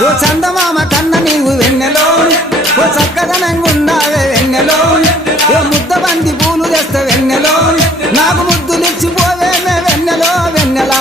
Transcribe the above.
ఓ చందమామ కన్న నీవు వెన్నెలో ఓ చక్కదనంగుండావే వెన్నెలో ఓ ముద్ద బంది పూలు తెస్తే వెన్నెలో నాకు ముద్దులిచ్చిపోవే వెన్నెలో వెన్నెలా